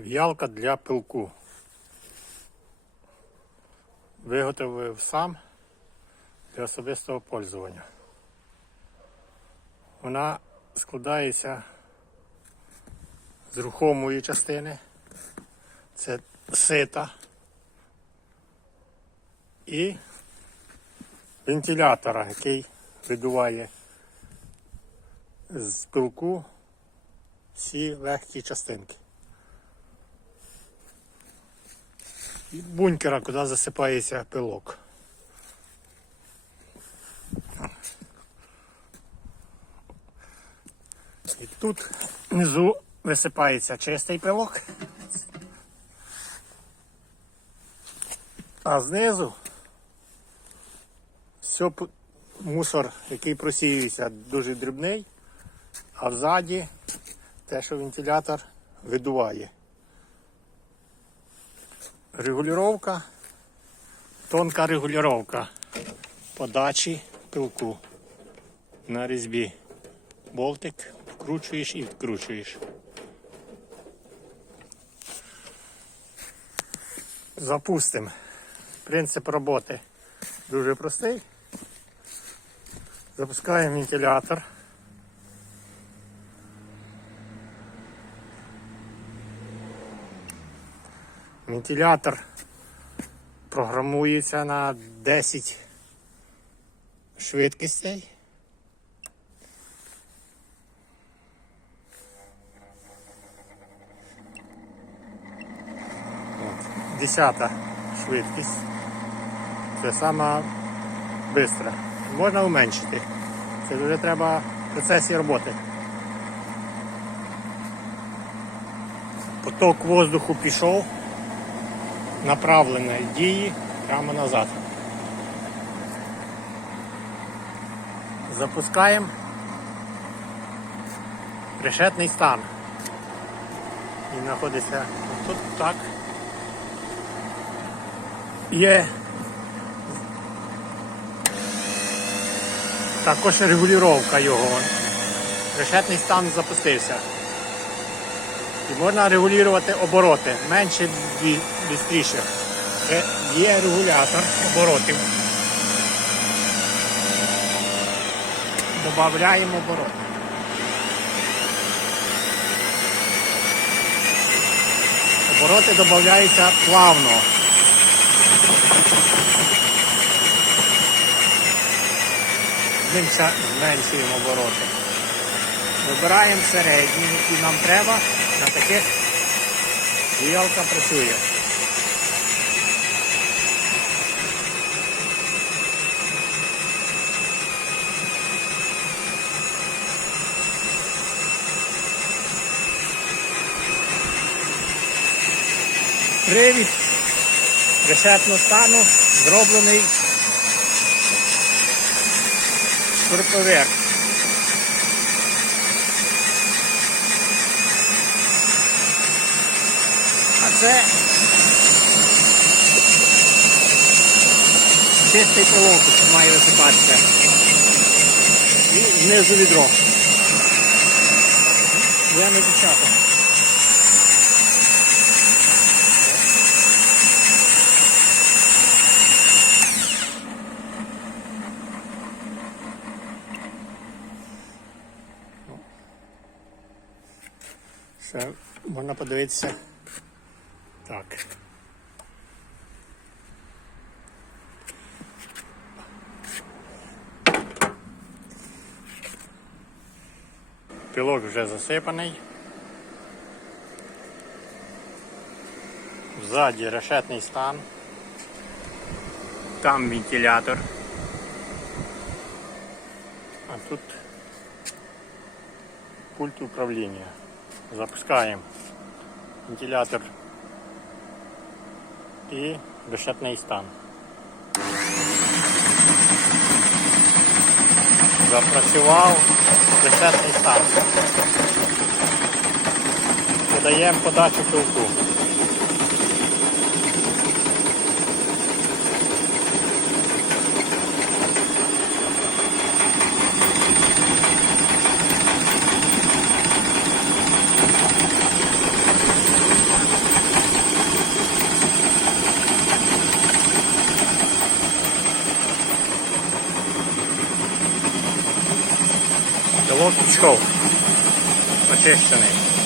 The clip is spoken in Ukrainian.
В'ялка для пилку. Виготовив сам для особистого пользування. Вона складається з рухомої частини. Це сита і вентилятора, який видуває з пилку всі легкі частинки. Бункера, куди засипається пилок. І тут внизу висипається чистий пилок. А знизу все мусор, який просіюється, дуже дрібний, а взаді те, що вентилятор видуває. Регулювання, тонка регулювання подачі пилку на різьбі. Болтик вкручуєш і відкручуєш. Запустимо. Принцип роботи дуже простий. Запускаємо вентилятор. Вентилятор програмується на 10 швидкостей. Десята швидкість. Це сама швидка. Можна уменшити. Це вже треба в процесі роботи. Поток воздуху пішов, направленої дії прямо назад. Запускаємо решетний стан. Він знаходиться тут так. Є також регулювання його. Решетний стан запустився. І можна регулювати обороти. Менше швидше. Є регулятор оборотів. Добавляємо обороти. Обороти додаються плавно. Зменшуємо обороти. Вибираємо середні, які нам треба. На таких віялка працює. Привід решетного стану зроблений шуруповерт. Це чистий пилок, має висипатися. І знизу відро. Будемо дівчата. Ще можна подивитися. Так. Пілок вже засипаний. Ззаді решетний стан. Там вентилятор. А тут пульт управління. Запускаємо вентилятор і дешетний стан. Запрацював дешетний стан. Подаємо подачу пилку. こっちか。まあ、チェストね。